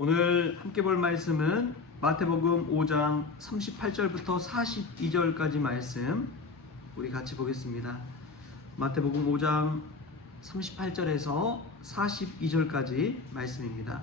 오늘 함께 볼 말씀은 마태복음 5장 38절부터 42절까지 말씀 우리 같이 보겠습니다. 마태복음 5장 38절에서 42절까지 말씀입니다.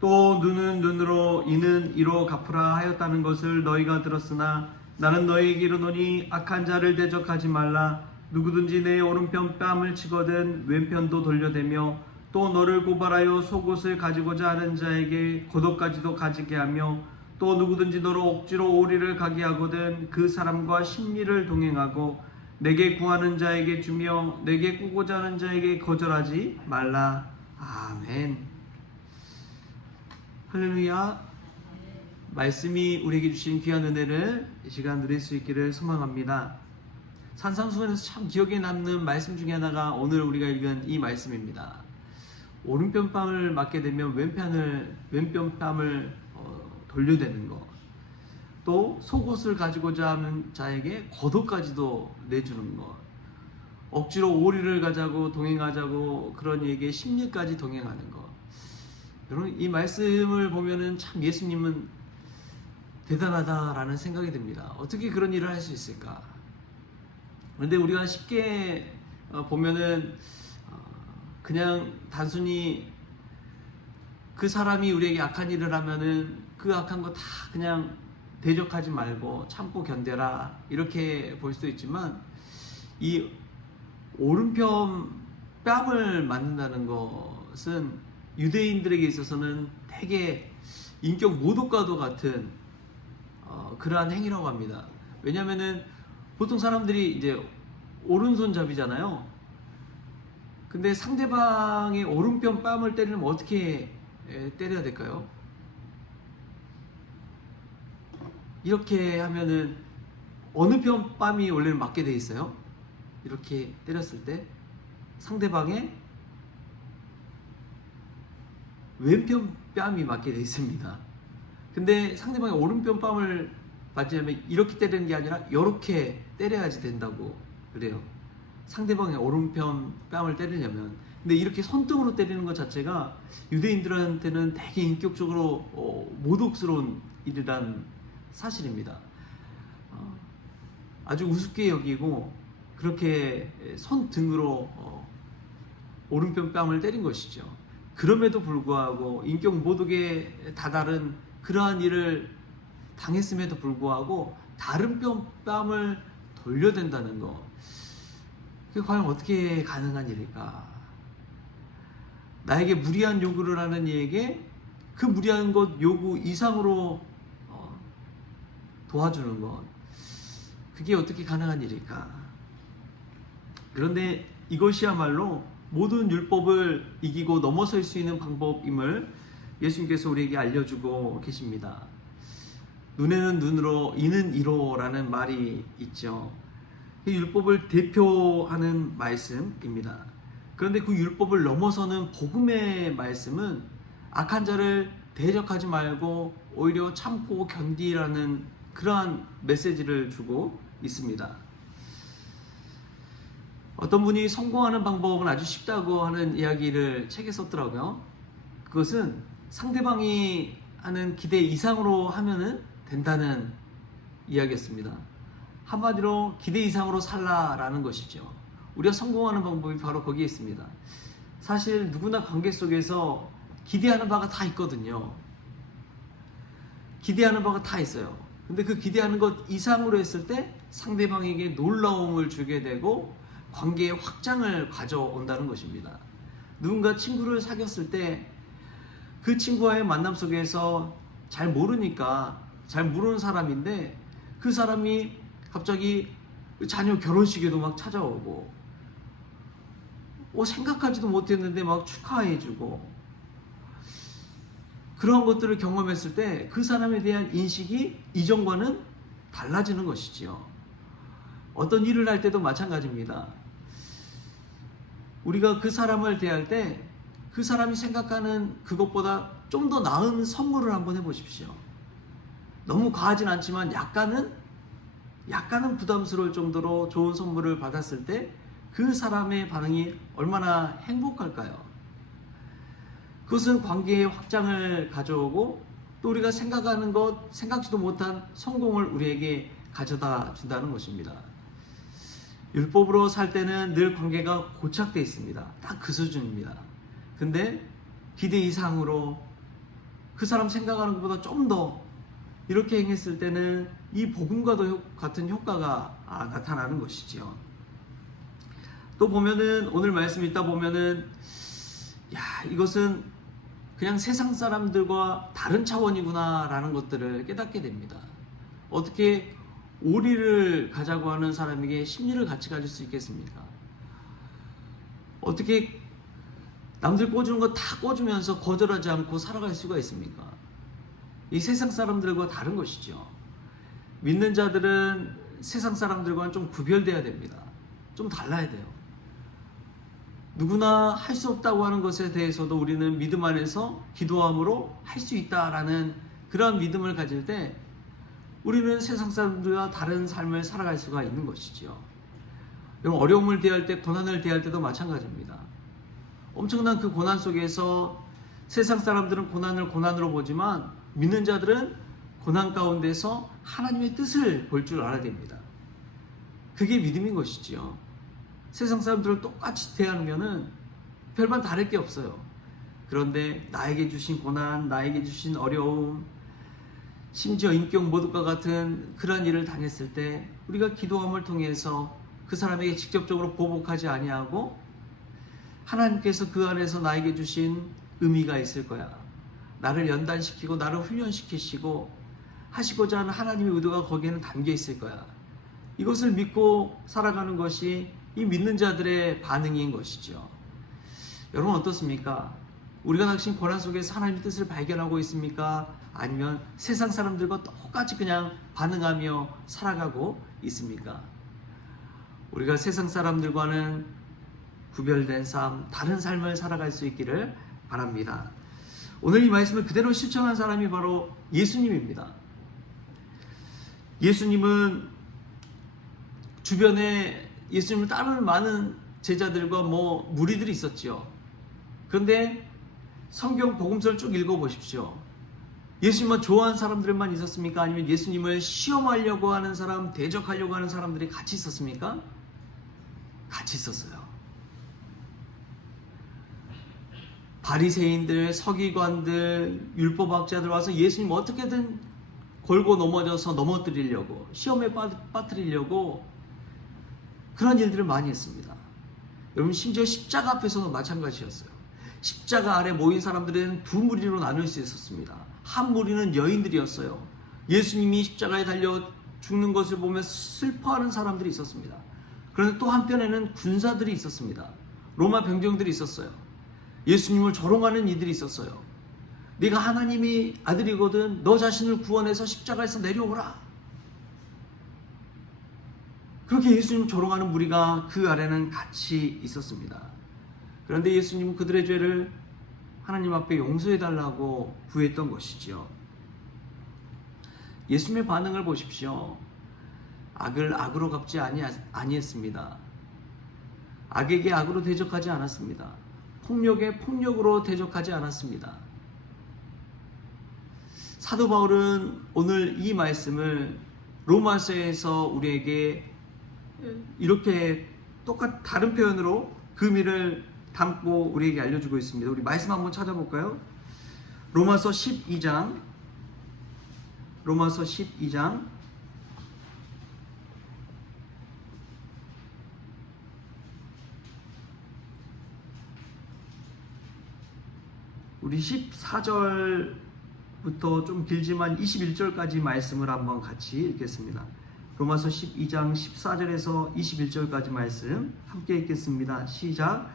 또 눈은 눈으로 이는 이로 갚으라 하였다는 것을 너희가 들었으나 나는 너희에게 이르노니 악한 자를 대적하지 말라. 누구든지 내 오른편 뺨을 치거든 왼편도 돌려대며 또 너를 고발하여 속옷을 가지고자 하는 자에게 겉옷까지도 가지게 하며 또 누구든지 너로 억지로 오리를 가게 하거든 그 사람과 심리를 동행하고 내게 구하는 자에게 주며 내게 꾸고자 하는 자에게 거절하지 말라. 아멘. 할렐루야. 말씀이 우리에게 주신 귀한 은혜를 이 시간 누릴 수 있기를 소망합니다. 산상수훈에서 참 기억에 남는 말씀 중에 하나가 오늘 우리가 읽은 이 말씀입니다. 오른편 뺨을 맞게 되면 왼편 뺨을 돌려대는 것, 또 속옷을 가지고자 하는 자에게 겉옷까지도 내주는 것, 억지로 오리를 가자고 동행하자고 그런 이에게 심리까지 동행하는 것. 여러분, 이 말씀을 보면은 참 예수님은 대단하다라는 생각이 듭니다. 어떻게 그런 일을 할 수 있을까? 그런데 우리가 쉽게 보면은 그냥 단순히 그 사람이 우리에게 악한 일을 하면은 그 악한 거 다 그냥 대적하지 말고 참고 견뎌라 이렇게 볼 수도 있지만, 이 오른편 뺨을 맞는다는 것은 유대인들에게 있어서는 되게 인격 모독과도 같은 그러한 행위라고 합니다. 왜냐하면은 보통 사람들이 이제 오른손잡이잖아요. 근데 상대방의 오른편 뺨을 때리려면 어떻게 때려야 될까요? 이렇게 하면은 어느 편 뺨이 원래는 맞게 돼 있어요? 이렇게 때렸을 때 상대방의 왼편 뺨이 맞게 돼 있습니다. 근데 상대방의 오른편 뺨을 맞으려면 이렇게 때리는 게 아니라 이렇게 때려야지 된다고 그래요. 상대방의 오른편 뺨을 때리려면. 근데 이렇게 손등으로 때리는 것 자체가 유대인들한테는 되게 인격적으로 모독스러운 일이란 사실입니다. 아주 우습게 여기고 그렇게 손등으로 오른편 뺨을 때린 것이죠. 그럼에도 불구하고 인격 모독에 다다른 그러한 일을 당했음에도 불구하고 다른 뺨을 돌려댄다는 것, 그게 과연 어떻게 가능한 일일까? 나에게 무리한 요구를 하는 이에게 그 무리한 것 요구 이상으로 도와주는 것, 그게 어떻게 가능한 일일까? 그런데 이것이야말로 모든 율법을 이기고 넘어설 수 있는 방법임을 예수님께서 우리에게 알려주고 계십니다. 눈에는 눈으로 이는 이로라는 말이 있죠. 율법을 대표하는 말씀입니다. 그런데 그 율법을 넘어서는 복음의 말씀은 악한 자를 대적하지 말고 오히려 참고 견디라는 그러한 메시지를 주고 있습니다. 어떤 분이 성공하는 방법은 아주 쉽다고 하는 이야기를 책에 썼더라고요. 그것은 상대방이 하는 기대 이상으로 하면은 된다는 이야기였습니다. 한마디로 기대 이상으로 살라라는 것이죠. 우리가 성공하는 방법이 바로 거기에 있습니다. 사실 누구나 관계 속에서 기대하는 바가 다 있거든요. 기대하는 바가 다 있어요. 근데 그 기대하는 것 이상으로 했을 때 상대방에게 놀라움을 주게 되고 관계의 확장을 가져온다는 것입니다. 누군가 친구를 사귀었을 때 그 친구와의 만남 속에서 잘 모르니까, 잘 모르는 사람인데 그 사람이 갑자기 자녀 결혼식에도 막 찾아오고 생각하지도 못했는데 막 축하해주고, 그런 것들을 경험했을 때 그 사람에 대한 인식이 이전과는 달라지는 것이지요. 어떤 일을 할 때도 마찬가지입니다. 우리가 그 사람을 대할 때 그 사람이 생각하는 그것보다 좀 더 나은 선물을 한번 해보십시오. 너무 과하진 않지만 약간은 부담스러울 정도로 좋은 선물을 받았을 때 그 사람의 반응이 얼마나 행복할까요? 그것은 관계의 확장을 가져오고 또 우리가 생각하는 것, 생각지도 못한 성공을 우리에게 가져다 준다는 것입니다. 율법으로 살 때는 늘 관계가 고착되어 있습니다. 딱 그 수준입니다. 근데 기대 이상으로 그 사람 생각하는 것보다 좀 더 이렇게 행했을 때는 이 복음과도 같은 효과가 나타나는 것이지요. 또 보면은 오늘 말씀 읽다 보면은 이것은 그냥 세상 사람들과 다른 차원이구나 라는 것들을 깨닫게 됩니다. 어떻게 오리를 가자고 하는 사람에게 심리를 같이 가질 수 있겠습니까? 어떻게 남들 꿔주는 거 다 꿔주면서 거절하지 않고 살아갈 수가 있습니까? 이 세상 사람들과 다른 것이죠. 믿는 자들은 세상 사람들과는 좀 구별돼야 됩니다. 좀 달라야 돼요. 누구나 할 수 없다고 하는 것에 대해서도 우리는 믿음 안에서 기도함으로 할 수 있다라는 그런 믿음을 가질 때 우리는 세상 사람들과 다른 삶을 살아갈 수가 있는 것이지요. 어려움을 대할 때, 고난을 대할 때도 마찬가지입니다. 엄청난 그 고난 속에서 세상 사람들은 고난을 고난으로 보지만 믿는 자들은 고난 가운데서 하나님의 뜻을 볼 줄 알아야 됩니다. 그게 믿음인 것이지요. 세상 사람들을 똑같이 대하면은 별반 다를 게 없어요. 그런데 나에게 주신 고난, 나에게 주신 어려움, 심지어 인격 모독과 같은 그런 일을 당했을 때 우리가 기도함을 통해서 그 사람에게 직접적으로 보복하지 아니하고 하나님께서 그 안에서 나에게 주신 의미가 있을 거야. 나를 연단시키고 나를 훈련시키시고 하시고자 하는 하나님의 의도가 거기에는 담겨 있을 거야. 이것을 믿고 살아가는 것이 이 믿는 자들의 반응인 것이죠. 여러분 어떻습니까? 우리가 닥친 고난 속에서 하나님의 뜻을 발견하고 있습니까? 아니면 세상 사람들과 똑같이 그냥 반응하며 살아가고 있습니까? 우리가 세상 사람들과는 구별된 삶, 다른 삶을 살아갈 수 있기를 바랍니다. 오늘 이 말씀을 그대로 실천한 사람이 바로 예수님입니다. 예수님은 주변에 예수님을 따르는 많은 제자들과 무리들이 있었죠. 그런데 성경 복음서를 쭉 읽어보십시오. 예수님만 좋아하는 사람들만 있었습니까? 아니면 예수님을 시험하려고 하는 사람, 대적하려고 하는 사람들이 같이 있었습니까? 같이 있었어요. 바리새인들, 서기관들, 율법학자들 와서 예수님 어떻게든 골고 넘어져서 넘어뜨리려고, 시험에 빠뜨리려고 그런 일들을 많이 했습니다. 여러분 심지어 십자가 앞에서도 마찬가지였어요. 십자가 아래 모인 사람들은 두 무리로 나눌 수 있었습니다. 한 무리는 여인들이었어요. 예수님이 십자가에 달려 죽는 것을 보며 슬퍼하는 사람들이 있었습니다. 그런데 또 한편에는 군사들이 있었습니다. 로마 병정들이 있었어요. 예수님을 조롱하는 이들이 있었어요. 네가 하나님의 아들이거든 너 자신을 구원해서 십자가에서 내려오라. 그렇게 예수님을 조롱하는 무리가 그 아래는 같이 있었습니다. 그런데 예수님은 그들의 죄를 하나님 앞에 용서해달라고 구했던 것이죠. 예수님의 반응을 보십시오. 악을 악으로 갚지 아니했습니다. 악에게 악으로 대적하지 않았습니다. 폭력에 폭력으로 대적하지 않았습니다. 사도 바울은 오늘 이 말씀을 로마서에서 우리에게 이렇게 다른 표현으로 그 의미를 담고 우리에게 알려주고 있습니다. 우리 말씀 한번 찾아볼까요? 로마서 12장 우리 14절부터 좀 길지만 21절까지 말씀을 한번 같이 읽겠습니다. 로마서 12장 14절에서 21절까지 말씀 함께 읽겠습니다. 시작.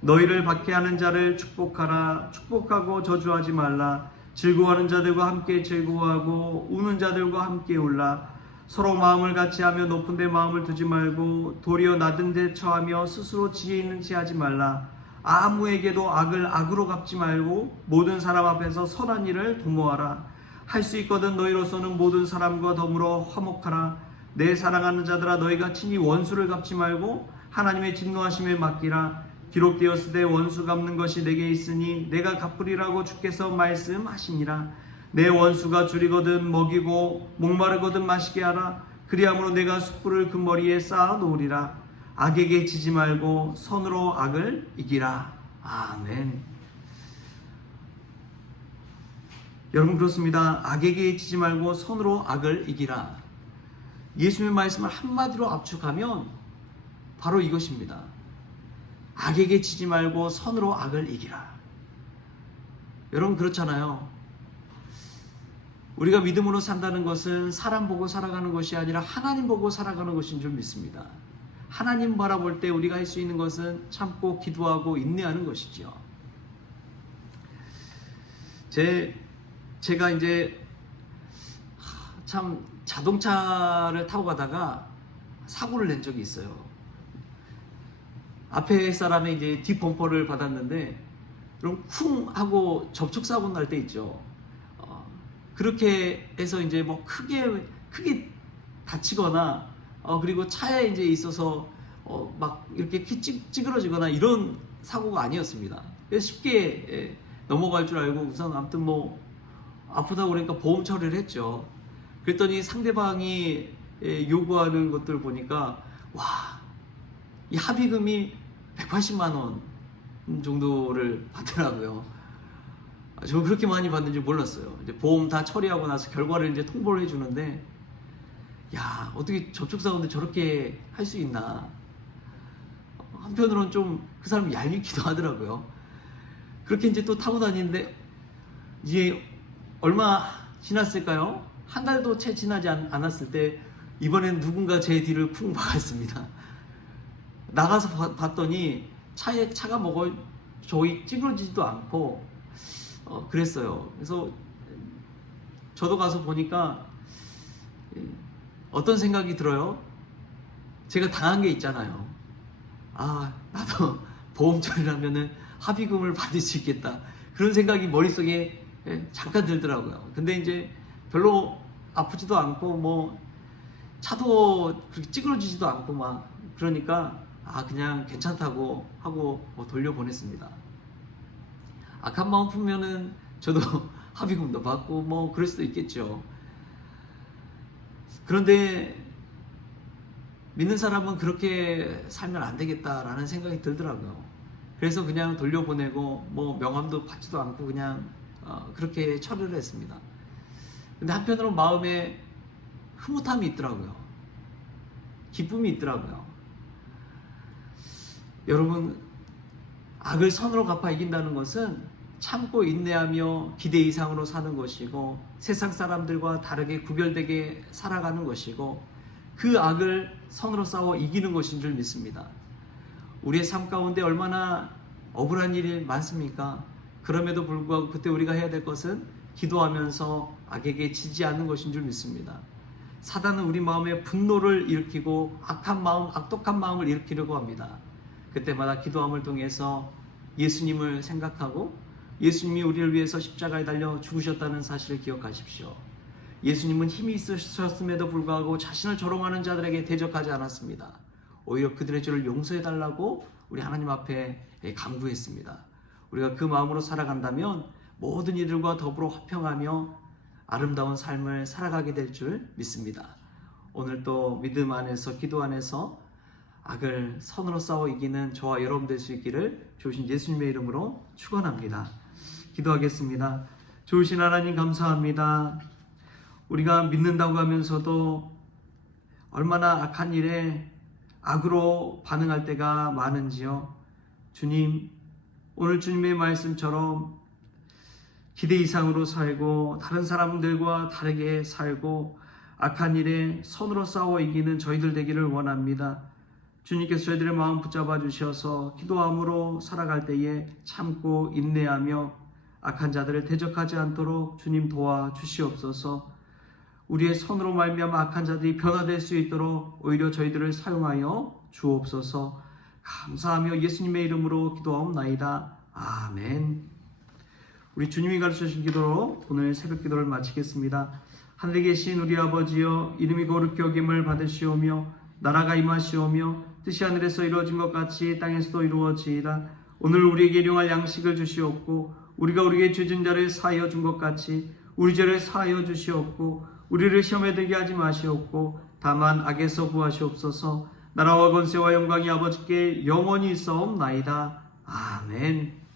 너희를 박해하는 자를 축복하라. 축복하고 저주하지 말라. 즐거워하는 자들과 함께 즐거워하고 우는 자들과 함께 울라. 서로 마음을 같이하며 높은 데 마음을 두지 말고 도리어 낮은 데 처하며 스스로 지혜 있는 체 하지 말라. 아무에게도 악을 악으로 갚지 말고 모든 사람 앞에서 선한 일을 도모하라. 할 수 있거든 너희로서는 모든 사람과 더불어 화목하라. 내 사랑하는 자들아 너희가 친히 원수를 갚지 말고 하나님의 진노하심에 맡기라. 기록되었으되 원수 갚는 것이 내게 있으니 내가 갚으리라고 주께서 말씀하시니라. 내 원수가 줄이거든 먹이고 목마르거든 마시게 하라. 그리함으로 내가 숯불을 그 머리에 쌓아 놓으리라. 악에게 지지 말고 선으로 악을 이기라. 아멘. 여러분, 그렇습니다. 악에게 지지 말고 선으로 악을 이기라. 예수님의 말씀을 한마디로 압축하면 바로 이것입니다. 악에게 지지 말고 선으로 악을 이기라. 여러분, 그렇잖아요. 우리가 믿음으로 산다는 것은 사람 보고 살아가는 것이 아니라 하나님 보고 살아가는 것인 줄 믿습니다. 하나님 바라볼 때 우리가 할 수 있는 것은 참고 기도하고 인내하는 것이죠. 제가 이제 참 자동차를 타고 가다가 사고를 낸 적이 있어요. 앞에 사람이 이제 뒷 범퍼를 받았는데 그럼 쿵 하고 접촉 사고 날 때 있죠. 그렇게 해서 이제 뭐 크게 다치거나 그리고 차에 이제 있어서 막 이렇게 찌그러지거나 이런 사고가 아니었습니다. 그래서 쉽게 넘어갈 줄 알고 우선 아무튼 뭐 아프다고 그러니까 보험 처리를 했죠. 그랬더니 상대방이 요구하는 것들 보니까 와, 이 합의금이 180만 원 정도를 받더라고요. 저 그렇게 많이 받는 줄 몰랐어요. 이제 보험 다 처리하고 나서 결과를 이제 통보를 해주는데, 야, 어떻게 접촉사고인데 저렇게 할 수 있나. 한편으로는 좀 그 사람이 얄밉기도 하더라고요. 그렇게 이제 또 타고 다니는데 이제 얼마 지났을까요? 한 달도 채 지나지 않았을 때 이번엔 누군가 제 뒤를 쿵 박았습니다. 나가서 봤더니 차가 뭐가 저기 찌그러지지도 않고 그랬어요. 그래서 저도 가서 보니까 어떤 생각이 들어요? 제가 당한 게 있잖아요. 아, 나도 보험 처리라면은 합의금을 받을 수 있겠다. 그런 생각이 머릿속에 잠깐 들더라고요. 근데 이제 별로 아프지도 않고 뭐 차도 그렇게 찌그러지지도 않고 막 그러니까 그냥 괜찮다고 하고 뭐 돌려보냈습니다. 악한 마음 품면은 저도 합의금도 받고 뭐 그럴 수도 있겠죠. 그런데 믿는 사람은 그렇게 살면 안 되겠다라는 생각이 들더라고요. 그래서 그냥 돌려보내고 뭐 명함도 받지도 않고 그냥 그렇게 처리를 했습니다. 근데 한편으로 마음에 흐뭇함이 있더라고요. 기쁨이 있더라고요. 여러분, 악을 선으로 갚아 이긴다는 것은 참고 인내하며 기대 이상으로 사는 것이고 세상 사람들과 다르게 구별되게 살아가는 것이고 그 악을 선으로 싸워 이기는 것인 줄 믿습니다. 우리의 삶 가운데 얼마나 억울한 일이 많습니까? 그럼에도 불구하고 그때 우리가 해야 될 것은 기도하면서 악에게 지지 않는 것인 줄 믿습니다. 사단은 우리 마음에 분노를 일으키고 악한 마음, 악독한 마음을 일으키려고 합니다. 그때마다 기도함을 통해서 예수님을 생각하고 예수님이 우리를 위해서 십자가에 달려 죽으셨다는 사실을 기억하십시오. 예수님은 힘이 있으셨음에도 불구하고 자신을 조롱하는 자들에게 대적하지 않았습니다. 오히려 그들의 죄를 용서해달라고 우리 하나님 앞에 간구했습니다. 우리가 그 마음으로 살아간다면 모든 이들과 더불어 화평하며 아름다운 삶을 살아가게 될 줄 믿습니다. 오늘 또 믿음 안에서 기도 안에서 악을 선으로 싸워 이기는 저와 여러분 될 수 있기를 좋으신 예수님의 이름으로 축원합니다. 기도하겠습니다. 좋으신 하나님 감사합니다. 우리가 믿는다고 하면서도 얼마나 악한 일에 악으로 반응할 때가 많은지요. 주님, 오늘 주님의 말씀처럼 기대 이상으로 살고 다른 사람들과 다르게 살고 악한 일에 선으로 싸워 이기는 저희들 되기를 원합니다. 주님께서 저희들의 마음 붙잡아 주셔서 기도함으로 살아갈 때에 참고 인내하며 악한 자들을 대적하지 않도록 주님 도와 주시옵소서. 우리의 손으로 말미암아 악한 자들이 변화될 수 있도록 오히려 저희들을 사용하여 주옵소서. 감사하며 예수님의 이름으로 기도하옵나이다. 아멘. 우리 주님이 가르쳐주신 기도로 오늘 새벽 기도를 마치겠습니다. 하늘에 계신 우리 아버지여, 이름이 거룩히 여김을 받으시오며 나라가 임하시오며 뜻이 하늘에서 이루어진 것 같이 땅에서도 이루어지이다. 오늘 우리에게 일용할 양식을 주시옵고 우리가 우리에게 죄진 자를 사하여 준 것 같이 우리 죄를 사하여 주시옵고 우리를 시험에 들게 하지 마시옵고 다만 악에서 구하시옵소서. 나라와 권세와 영광이 아버지께 영원히 있사옵나이다. 아멘.